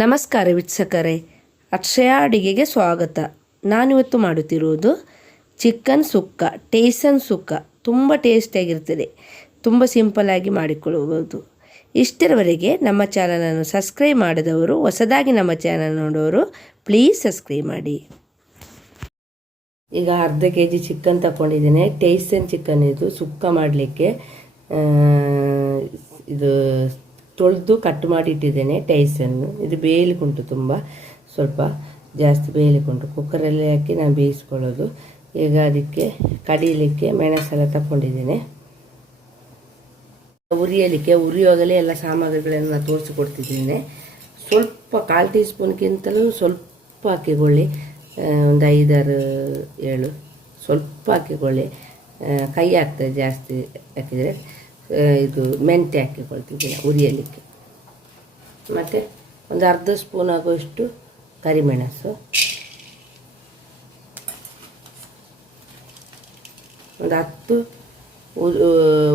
ನಮಸ್ಕಾರ ವೀಕ್ಷಕರೇ, ಅಕ್ಷಯ ಅಡಿಗೆಗೆ ಸ್ವಾಗತ. ನಾನಿವತ್ತು ಮಾಡುತ್ತಿರುವುದು ಚಿಕನ್ ಸುಕ್ಕ ಟೇಸನ್ ಸುಕ್ಕ. ತುಂಬ ಟೇಸ್ಟಿಯಾಗಿರ್ತದೆ ತುಂಬ ಸಿಂಪಲ್ಲಾಗಿ ಮಾಡಿಕೊಳ್ಳಬಹುದು. ಇಷ್ಟರವರೆಗೆ ನಮ್ಮ ಚಾನಲನ್ನು ಸಬ್ಸ್ಕ್ರೈಬ್ ಮಾಡಿದವರು, ಹೊಸದಾಗಿ ನಮ್ಮ ಚಾನಲ್ ನೋಡೋರು ಪ್ಲೀಸ್ ಸಬ್ಸ್ಕ್ರೈಬ್ ಮಾಡಿ. ಈಗ ಅರ್ಧ ಕೆ ಜಿ ಚಿಕನ್ ತಗೊಂಡಿದ್ದೇನೆ ಟೇಸನ್ ಚಿಕನ್ ಇದು ಸುಕ್ಕ ಮಾಡಲಿಕ್ಕೆ ಇದು ತೊಳೆದು ಕಟ್ ಮಾಡಿ ಇಟ್ಟಿದ್ದೇನೆ ಟೈಸನ್ನು. ಇದು ಬೇಯಲಿಕ್ಕುಂಟು ತುಂಬ. ಸ್ವಲ್ಪ ಜಾಸ್ತಿ ಬೇಯಲಿಕ್ಕುಂಟು. ಕುಕ್ಕರಲ್ಲಿ ಹಾಕಿ ನಾನು ಬೇಯಿಸ್ಕೊಳ್ಳೋದು. ಈಗ ಅದಕ್ಕೆ ಕಡಿಯಲಿಕ್ಕೆ ಮೆಣಸೆಲ್ಲ ತಗೊಂಡಿದ್ದೇನೆ ಉರಿಯಲಿಕ್ಕೆ ಉರಿಯೋಗಲೇ ಎಲ್ಲ ಸಾಮಗ್ರಿಗಳನ್ನು ನಾನು ತೋರಿಸಿಕೊಡ್ತಿದ್ದೇನೆ. ಸ್ವಲ್ಪ ಕಾಲು ಟೀ ಸ್ಪೂನ್ಗಿಂತಲೂ ಸ್ವಲ್ಪ ಹಾಕಿಕೊಳ್ಳಿ. ಒಂದು ಐದಾರು, ಏಳು. ಸ್ವಲ್ಪ ಹಾಕಿಕೊಳ್ಳಿ. ಕೈ ಆಗ್ತದೆ ಜಾಸ್ತಿ ಹಾಕಿದರೆ. ಇದು ಮೆಂತ್ಯ ಹಾಕಿಕೊಳ್ತಿದ್ದೀನಿ ಉರಿಯಲಿಕ್ಕೆ. ಮತ್ತು ಒಂದು ಅರ್ಧ ಸ್ಪೂನ್ ಆಗುವಷ್ಟು ಕರಿಮೆಣಸು. ಒಂದು ಹತ್ತು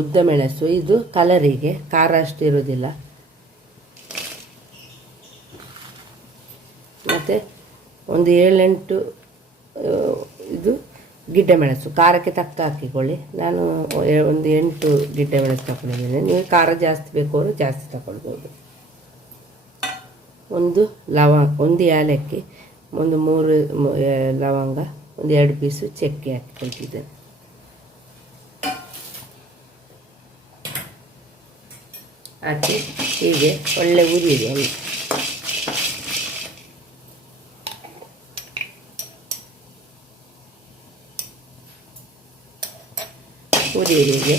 ಉದ್ದ ಮೆಣಸು. ಇದು ಕಲರಿಗೆ, ಖಾರ ಅಷ್ಟು ಇರೋದಿಲ್ಲ ಮತ್ತು ಒಂದು ಏಳೆಂಟು, ಇದು ಗಿಡ್ಡ ಮೆಣಸು, ಖಾರಕ್ಕೆ ತಕ್ಕ ಹಾಕಿಕೊಳ್ಳಿ. ನಾನು ಒಂದು ಎಂಟು ಗಿಡ್ಡ ಮೆಣಸು ತಗೊಂಡಿದ್ದೇನೆ ನೀವು ಖಾರ ಜಾಸ್ತಿ ಬೇಕು ಅವರು ಜಾಸ್ತಿ ತಗೊಳ್ಬೋದು ಒಂದು ಲವಂಗ ಒಂದು ಏಲಕ್ಕಿ ಒಂದು ಮೂರು ಲವಂಗ, ಒಂದು ಎರಡು ಪೀಸು ಚಕ್ಕೆ ಹಾಕಿಕೊಳ್ತಿದ್ದೇನೆ. ಹಾಕಿ ಹೀಗೆ ಒಳ್ಳೆ ಉರಿಯಿದೆ ಉರಿಯಿದೆ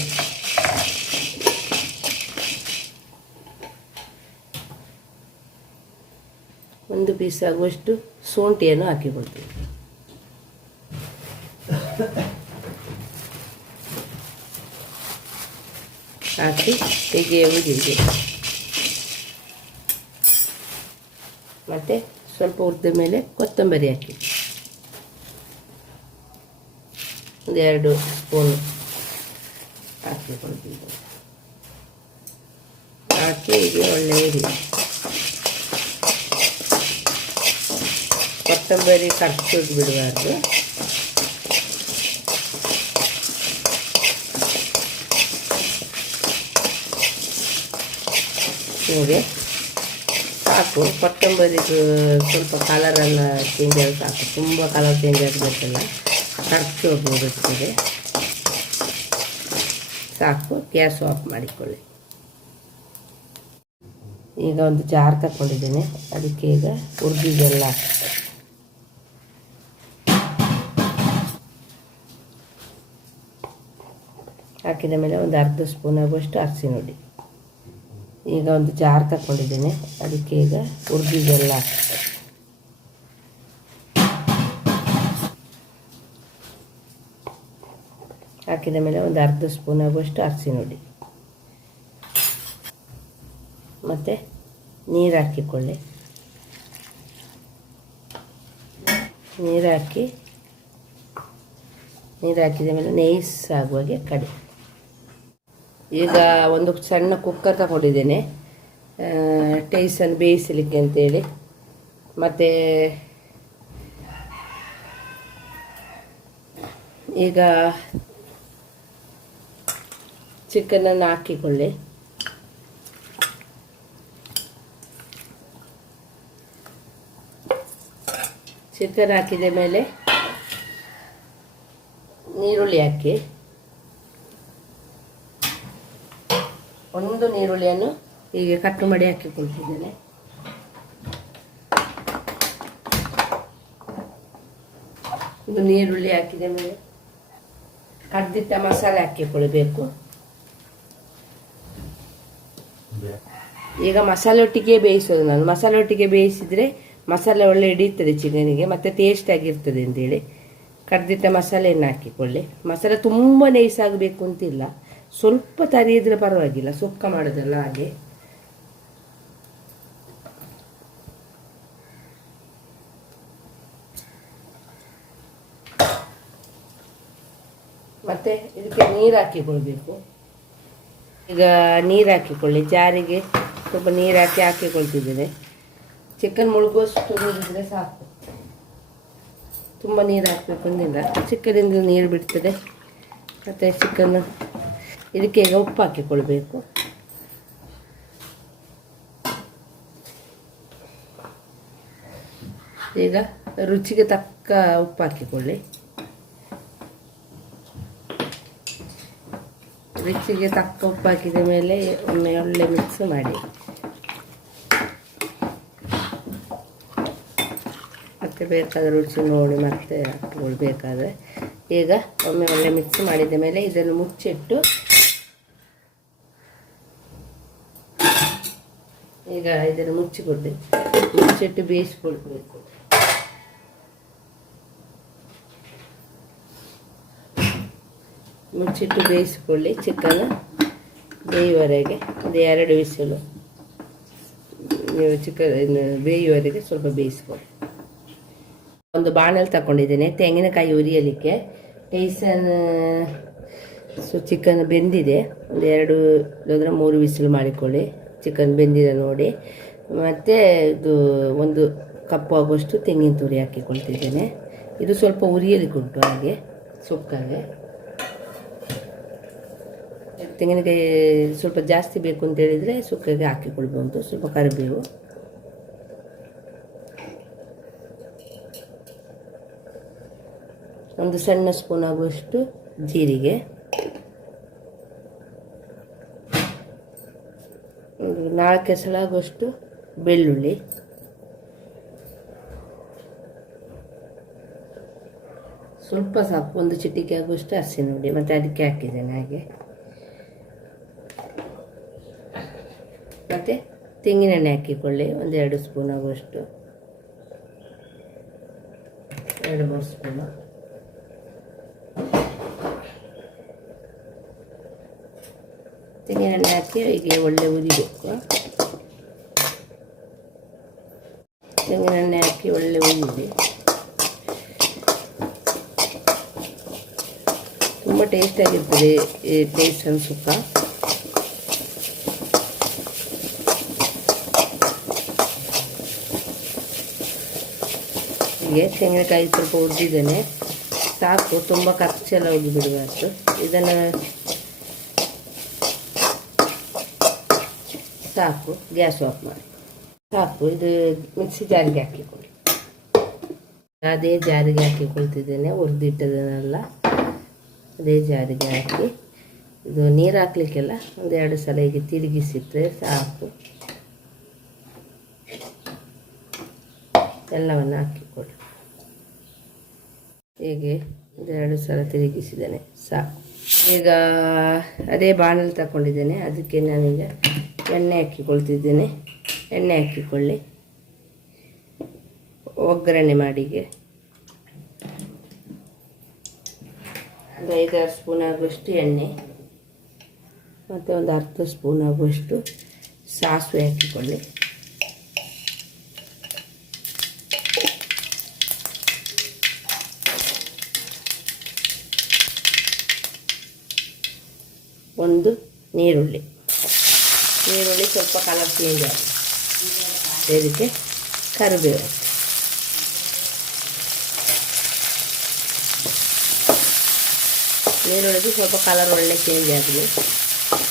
ಒಂದು ಪೀಸ್ ಆಗುವಷ್ಟು ಶುಂಠಿಯನ್ನು ಹಾಕಿಕೊಳ್ತೀವಿ ಹಾಕಿ ಹೀಗೆ. ಮತ್ತೆ ಸ್ವಲ್ಪ ಉರಿದ ಮೇಲೆ ಕೊತ್ತಂಬರಿ ಹಾಕಿ. ಒಂದೆರಡು ಸ್ಪೂನ್. ಹಾಕಿಕೊಳ್ತೀವಿ ಹಾಕಿ ಹೀಗೆ ಒಳ್ಳೆ ಇರಿ ಕೊತ್ತಂಬರಿ ಕರ್ಸೋದು ಬಿಡಬಾರ್ದು ಹೀಗೆ ಸಾಕು ಕೊತ್ತಂಬರಿದು ಸ್ವಲ್ಪ ಕಲರೆಲ್ಲ ಚೇಂಜ್ ಆಗಿ ಸಾಕು ತುಂಬ ಕಲರ್ ಚೇಂಜ್ ಆಗಬೇಕಲ್ಲ ಖರ್ಚು ಹೋಗ್ಬಿಡುತ್ತದೆ ಸಾಕು ಗ್ಯಾಸ್ ಆಫ್ ಮಾಡಿಕೊಳ್ಳಿ. ಈಗ ಒಂದು ಜಾರ್ ತಗೊಂಡಿದ್ದೇನೆ ಅದಕ್ಕೆ ಈಗ ಹುರಿದಿದೆಲ್ಲ ಹಾಕಿದ ಮೇಲೆ ಒಂದು ಅರ್ಧ ಸ್ಪೂನ್ ಆಗುವಷ್ಟು ಅರಿಸಿ ನೋಡಿ. ಈಗ ಒಂದು ಜಾರ್ ತಗೊಂಡಿದ್ದೇನೆ ಅದಕ್ಕೆ ಈಗ ಹುರಿದಿದ್ದೆಲ್ಲ ಹಾಕಿದ ಮೇಲೆ ಒಂದು ಅರ್ಧ ಸ್ಪೂನ್ ಆಗುವಷ್ಟು ಅರಿಸಿ ನೋಡಿ. ಮತ್ತು ನೀರು ಹಾಕಿಕೊಳ್ಳಿ. ನೀರು ಹಾಕಿ, ನೀರು ಹಾಕಿದ ಮೇಲೆ ನೈಸ್ ಆಗುವಾಗೆ ಕಡಿ. ಈಗ ಒಂದು ಸಣ್ಣ ಕುಕ್ಕರ್ ತಗೊಂಡಿದ್ದೇನೆ. ಟೇಸನ್ನು ಬೇಯಿಸಲಿಕ್ಕೆ ಅಂತೇಳಿ. ಮತ್ತು ಈಗ ಚಿಕನನ್ನು ಹಾಕಿಕೊಳ್ಳಿ. ಚಿಕನ್ ಹಾಕಿದ ಮೇಲೆ ನೀರುಳ್ಳಿ ಹಾಕಿ. ಒಂದು ನೀರುಳ್ಳಿಯನ್ನು ಹೀಗೆ ಕಟ್ ಮಾಡಿ ಹಾಕಿಕೊಳ್ತಿದ್ದೇನೆ. ಇದು ನೀರುಳ್ಳಿ ಹಾಕಿದ ಮೇಲೆ ಕಡ್ದಿಟ್ಟ ಮಸಾಲೆ ಹಾಕಿಕೊಳ್ಬೇಕು ಈಗ ಮಸಾಲೆ ಒಟ್ಟಿಗೆ ಬೇಯಿಸೋದು ನಾನು. ಮಸಾಲೆ ಒಟ್ಟಿಗೆ ಬೇಯಿಸಿದ್ರೆ ಮಸಾಲೆ ಒಳ್ಳೆ ಹಿಡಿಯುತ್ತದೆ ಚಿಕನಿಗೆ, ಮತ್ತೆ ಟೇಸ್ಟ್ ಆಗಿರ್ತದೆ ಅಂತೇಳಿ. ಕಡ್ದಿಟ್ಟ ಮಸಾಲೆಯನ್ನು ಹಾಕಿಕೊಳ್ಳಿ. ಮಸಾಲೆ ತುಂಬ ನೈಸಾಗಬೇಕು ಅಂತಿಲ್ಲ. ಸ್ವಲ್ಪ ತರಿಯಿದ್ರೆ ಪರವಾಗಿಲ್ಲ. ಸುಕ್ಕ ಮಾಡೋದಲ್ಲ ಹಾಗೆ. ಮತ್ತೆ ಇದಕ್ಕೆ ನೀರು ಹಾಕಿಕೊಳ್ಬೇಕು. ಈಗ ನೀರು ಹಾಕಿಕೊಳ್ಳಿ, ಜಾರಿಗೆ ಸ್ವಲ್ಪ ನೀರು ಹಾಕಿ ಹಾಕಿಕೊಳ್ತಿದ್ದೇನೆ. ಚಿಕನ್ ಮುಳುಗುವಷ್ಟು ನೀರಿದ್ರೆ ಸಾಕು. ತುಂಬ ನೀರು ಹಾಕಬೇಕು ಅಂದಿಲ್ಲ. ಚಿಕ್ಕದಿಂದ ನೀರು ಬಿಡ್ತದೆ. ಮತ್ತು ಚಿಕನ್ ಇದಕ್ಕೆ ಈಗ ಉಪ್ಪು ಹಾಕಿಕೊಳ್ಬೇಕು. ಈಗ ರುಚಿಗೆ ತಕ್ಕ ಉಪ್ಪು ಹಾಕಿಕೊಳ್ಳಿ. ರುಚಿಗೆ ತಕ್ಕ ಉಪ್ಪು ಹಾಕಿದ ಮೇಲೆ ಒಮ್ಮೆ ಒಳ್ಳೆ ಮಿಕ್ಸ್ ಮಾಡಿ. ಮತ್ತೆ ಬೇಕಾದ ರುಚಿ ನೋಡಿ, ಮತ್ತೆ ಹಾಕ್ಕೊಳ್ಬೇಕಾದ್ರೆ ಈಗ ಒಮ್ಮೆ ಒಳ್ಳೆ ಮಿಕ್ಸ್ ಮಾಡಿದ ಮೇಲೆ ಇದನ್ನು ಮುಚ್ಚಿಟ್ಟು ಈಗ ಇದನ್ನು ಮುಚ್ಚಿಕೊಡ್ಬೇಕು. ಮುಚ್ಚಿಟ್ಟು ಬೇಯಿಸ್ಕೊಳ್ಬೇಕು ಮುಚ್ಚಿಟ್ಟು ಬೇಯಿಸಿಕೊಳ್ಳಿ ಚಿಕನ್ ಬೇಯುವರೆಗೆ. ಒಂದು ಎರಡು ವಿಸಿಲು. ನೀವು ಚಿಕನ್ ಬೇಯುವರೆಗೆ ಸ್ವಲ್ಪ ಬೇಯಿಸ್ಕೊಳ್ಳಿ. ಒಂದು ಬಾಣಲ್ಲಿ ತಗೊಂಡಿದ್ದೇನೆ. ತೆಂಗಿನಕಾಯಿ ಉರಿಯಲಿಕ್ಕೆ ಟೇಸನ್ ಸೊ ಚಿಕನ್ ಬೆಂದಿದೆ. ಒಂದು ಎರಡು ಇಲ್ಲದ್ರೆ ಮೂರು ವಿಸಿಲು ಮಾಡಿಕೊಳ್ಳಿ. ಚಿಕನ್ ಬೆಂದಿದೆ ನೋಡಿ. ಮತ್ತು ಇದು ಒಂದು ಕಪ್ಪು ಆಗುವಷ್ಟು ತೆಂಗಿನ ತುರಿ ಹಾಕಿಕೊಳ್ತಿದ್ದೇನೆ ಇದು ಸ್ವಲ್ಪ ಉರಿಯಲಿಕ್ಕೆ ಉಂಟು ಹಾಗೆ ಸುಕ್ಕಾಗೆ ತೆಂಗಿನಕಾಯಿ ಸ್ವಲ್ಪ ಜಾಸ್ತಿ ಬೇಕು ಅಂತ ಹೇಳಿದರೆ ಸುಕ್ಕಿಗೆ ಹಾಕಿಕೊಳ್ಬೋದು, ಸ್ವಲ್ಪ ಕರಿಬೇವು. ಒಂದು ಸಣ್ಣ ಸ್ಪೂನ್ ಆಗುವಷ್ಟು ಜೀರಿಗೆ. ಒಂದು ನಾಲ್ಕು ಎಸಳಾಗುವಷ್ಟು ಬೆಳ್ಳುಳ್ಳಿ. ಸ್ವಲ್ಪ ಸಾಕು, ಒಂದು ಚಿಟಿಕೆ ಆಗುವಷ್ಟು ಹಸಿ ನೋಡಿ ಮತ್ತು ಅದಕ್ಕೆ ಹಾಕಿದ್ದೇನೆ ಹಾಗೆ. ಮತ್ತು ತೆಂಗಿನೆಣ್ಣೆ ಹಾಕಿಕೊಳ್ಳಿ, ಒಂದೆರಡು ಸ್ಪೂನ್ ಆಗುವಷ್ಟು. ಎರಡು, ಮೂರು ಸ್ಪೂನು. ತೆಂಗಿನೆಣ್ಣೆ ಹಾಕಿ ಹೀಗೆ ಒಳ್ಳೆ ಉದಿಬೇಕು ತೆಂಗಿನೆಣ್ಣೆ ಹಾಕಿ ಒಳ್ಳೆ ಉದಿದೆ ತುಂಬ ಟೇಸ್ಟಾಗಿರ್ತದೆ ಈ ಟೇಸ್ಟನ್ ಸುಕ್ಕ. ಹೀಗೆ ತೆಂಗಿನಕಾಯಿ ಸ್ವಲ್ಪ ಉರಿದಿದ್ದೇನೆ ಸಾಕು, ತುಂಬ ಖರ್ಚೆಲ್ಲ ಹೋಗಿ ಬಿಡಬಾರ್ದು ಇದನ್ನು ಸಾಕು, ಗ್ಯಾಸ್ ಆಫ್ ಮಾಡಿ. ಸಾಕು, ಇದು ಮಿಕ್ಸಿ ಜಾರಿಗೆ ಹಾಕಿಕೊಳ್ಳಿ. ಅದೇ ಜಾರಿಗೆ ಹಾಕಿಕೊಳ್ತಿದ್ದೇನೆ ಹುರಿದಿಟ್ಟದನ್ನೆಲ್ಲ ಅದೇ ಜಾರಿಗೆ ಹಾಕಿ. ಇದು ನೀರು ಹಾಕ್ಲಿಕ್ಕೆಲ್ಲ ಒಂದೆರಡು ಸಲ ಹೀಗೆ ತಿರುಗಿಸಿಟ್ರೆ ಸಾಕು. ಎಲ್ಲವನ್ನು ಹಾಕಿಕೊಡಿ ಹೀಗೆ? ಎರಡು ಸಲ ತಿರುಗಿಸಿದ್ದೇನೆ. ಸಾಕು. ಈಗ ಅದೇ ಬಾಣಲಿ ತಗೊಂಡಿದ್ದೇನೆ ಅದಕ್ಕೆ ನಾನೀಗ ಎಣ್ಣೆ ಹಾಕಿಕೊಳ್ತಿದ್ದೇನೆ. ಎಣ್ಣೆ ಹಾಕಿಕೊಳ್ಳಿ. ಒಗ್ಗರಣೆ ಮಾಡಿಗೆ. ಒಂದು ಐದಾರು ಸ್ಪೂನ್ ಆಗುವಷ್ಟು ಎಣ್ಣೆ. ಮತ್ತು ಒಂದು ಅರ್ಧ ಸ್ಪೂನ್ ಆಗುವಷ್ಟು ಸಾಸಿವೆ ಹಾಕಿಕೊಳ್ಳಿ. ಒಂದು ನೀರುಳ್ಳಿ. ನೀರುಳ್ಳಿ ಸ್ವಲ್ಪ ಕಲರ್ ಚೇಂಜ್ ಆಗಿದೆ ಇದಕ್ಕೆ ಕರಿಬೇವು. ನೀರುಳ್ಳಿಗೆ ಸ್ವಲ್ಪ ಕಲರ್ ಒಳ್ಳೆ ಚೇಂಜ್ ಆಗಿದೆ.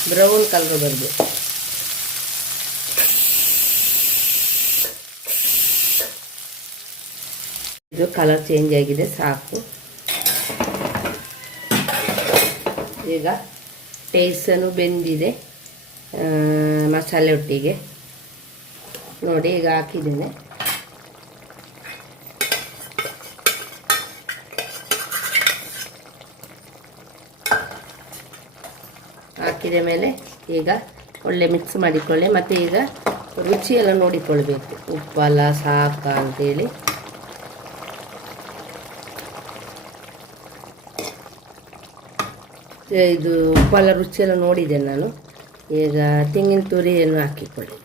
ಬ್ರೌನ್ ಕಲರ್ ಬರಬೇಕು ಇದು ಕಲರ್ ಚೇಂಜ್ ಆಗಿದೆ, ಸಾಕು. ಈಗ ಟೇಸನು ಬೆಂದಿದೆ ಮಸಾಲೆ ಒಟ್ಟಿಗೆ. ನೋಡಿ, ಈಗ ಹಾಕಿದ್ದೇನೆ. ಹಾಕಿದ ಮೇಲೆ ಈಗ ಒಳ್ಳೆ ಮಿಕ್ಸ್ ಮಾಡಿಕೊಳ್ಳಿ. ಮತ್ತು ಈಗ ರುಚಿಯೆಲ್ಲ ನೋಡಿಕೊಳ್ಬೇಕು ಉಪ್ಪಲ್ಲ ಸಾಕ ಅಂತೇಳಿ ಇದು ಉಪ್ಪೆಲ್ಲ ರುಚಿಯೆಲ್ಲ ನೋಡಿದೆ ನಾನು. ಈಗ ತೆಂಗಿನ ತುರಿಯನ್ನು ಹಾಕಿಕೊಳ್ಳಿ.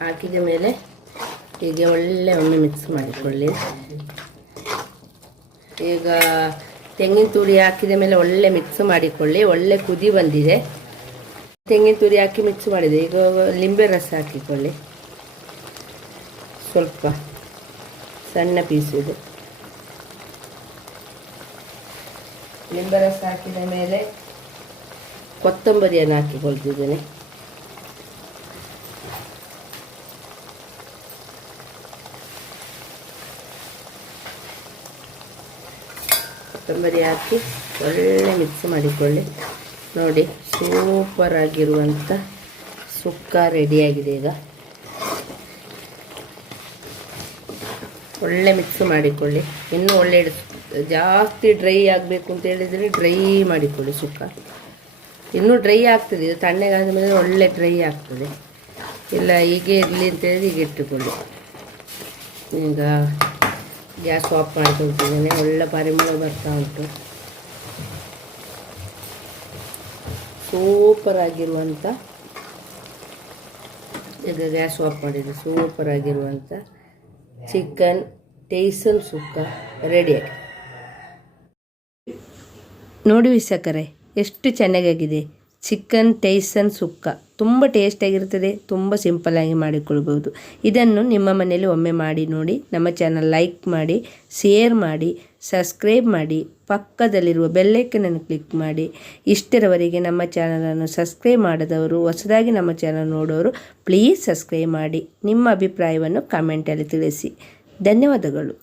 ಹಾಕಿದ ಮೇಲೆ ಹೀಗೆ ಒಳ್ಳೆ ಒಮ್ಮೆ ಮಿಕ್ಸ್ ಮಾಡಿಕೊಳ್ಳಿ. ಈಗ ತೆಂಗಿನ ತುರಿ ಹಾಕಿದ ಮೇಲೆ ಒಳ್ಳೆ ಮಿಕ್ಸ್ ಮಾಡಿಕೊಳ್ಳಿ. ಒಳ್ಳೆ ಕುದಿ ಬಂದಿದೆ. ತೆಂಗಿನ ತುರಿ ಹಾಕಿ ಮಿಕ್ಸ್ ಮಾಡಿದೆ. ಈಗ ಲಿಂಬೆ ರಸ ಹಾಕಿಕೊಳ್ಳಿ. ಸ್ವಲ್ಪ ಸಣ್ಣ ಪೀಸ್ ಇದು ಲಿಂಬೆ ರಸ ಹಾಕಿದ ಮೇಲೆ ಕೊತ್ತಂಬರಿಯನ್ನು ಹಾಕಿಕೊಳ್ತಿದ್ದೇನೆ ಕೊತ್ತಂಬರಿ ಹಾಕಿ ಒಳ್ಳೆ ಮಿಕ್ಸ್ ಮಾಡಿಕೊಳ್ಳಿ. ನೋಡಿ, ಸೂಪರ್ ಆಗಿರುವಂಥ ಸುಕ್ಕ ರೆಡಿಯಾಗಿದೆ ಈಗ. ಒಳ್ಳೆ ಮಿಕ್ಸ್ ಮಾಡಿಕೊಳ್ಳಿ. ಇನ್ನೂ ಒಳ್ಳೆ ಜಾಸ್ತಿ ಡ್ರೈ ಆಗಬೇಕು ಅಂತ ಹೇಳಿದರೆ ಡ್ರೈ ಮಾಡಿಕೊಳ್ಳಿ ಸುಕ್ಕ. ಇನ್ನೂ ಡ್ರೈ ಆಗ್ತದೆ, ಇದು ತಣ್ಣಗಾದ ಮೇಲೆ ಒಳ್ಳೆ ಡ್ರೈ ಆಗ್ತದೆ. ಇಲ್ಲ, ಹೀಗೆ ಇರಲಿ ಅಂತೇಳಿ ಹೀಗೆ ಇಟ್ಟುಕೊಳ್ಳಿ. ಈಗ ಗ್ಯಾಸ್ ಆಫ್ ಮಾಡ್ಕೊಳ್ತಿದ್ದೇನೆ, ಒಳ್ಳೆ ಪರಿಮಳ ಬರ್ತಾ ಉಂಟು. ಸೂಪರ್ ಆಗಿರುವಂಥ ಈಗ ಗ್ಯಾಸ್ ಆಫ್ ಮಾಡಿದೆ ಸೂಪರ್ ಆಗಿರುವಂಥ ಚಿಕನ್ ಟೇಸನ್ ಸುಕ್ಕ ರೆಡಿಯಾಗಿ ನೋಡಿ ವಿಸಕರೆ ಎಷ್ಟು ಚೆನ್ನಾಗಾಗಿದೆ. ಚಿಕನ್ ಟೈಸನ್ ಸುಕ್ಕ. ತುಂಬ ಟೇಸ್ಟಾಗಿರ್ತದೆ ತುಂಬ ಸಿಂಪಲಾಗಿ ಮಾಡಿಕೊಳ್ಬೋದು ಇದನ್ನು ನಿಮ್ಮ ಮನೆಯಲ್ಲಿ ಒಮ್ಮೆ ಮಾಡಿ ನೋಡಿ, ನಮ್ಮ ಚಾನಲ್ ಲೈಕ್ ಮಾಡಿ, ಶೇರ್ ಮಾಡಿ, ಸಬ್ಸ್ಕ್ರೈಬ್ ಮಾಡಿ, ಪಕ್ಕದಲ್ಲಿರುವ ಬೆಲ್ಲೈಕನನ್ನು ಕ್ಲಿಕ್ ಮಾಡಿ. ಇಷ್ಟರವರೆಗೆ ನಮ್ಮ ಚಾನಲನ್ನು ಸಬ್ಸ್ಕ್ರೈಬ್ ಮಾಡದವರು, ಹೊಸದಾಗಿ ನಮ್ಮ ಚಾನಲ್ ನೋಡೋರು, ಪ್ಲೀಸ್ ಸಬ್ಸ್ಕ್ರೈಬ್ ಮಾಡಿ. ನಿಮ್ಮ ಅಭಿಪ್ರಾಯವನ್ನು ಕಮೆಂಟಲ್ಲಿ ತಿಳಿಸಿ. ಧನ್ಯವಾದಗಳು.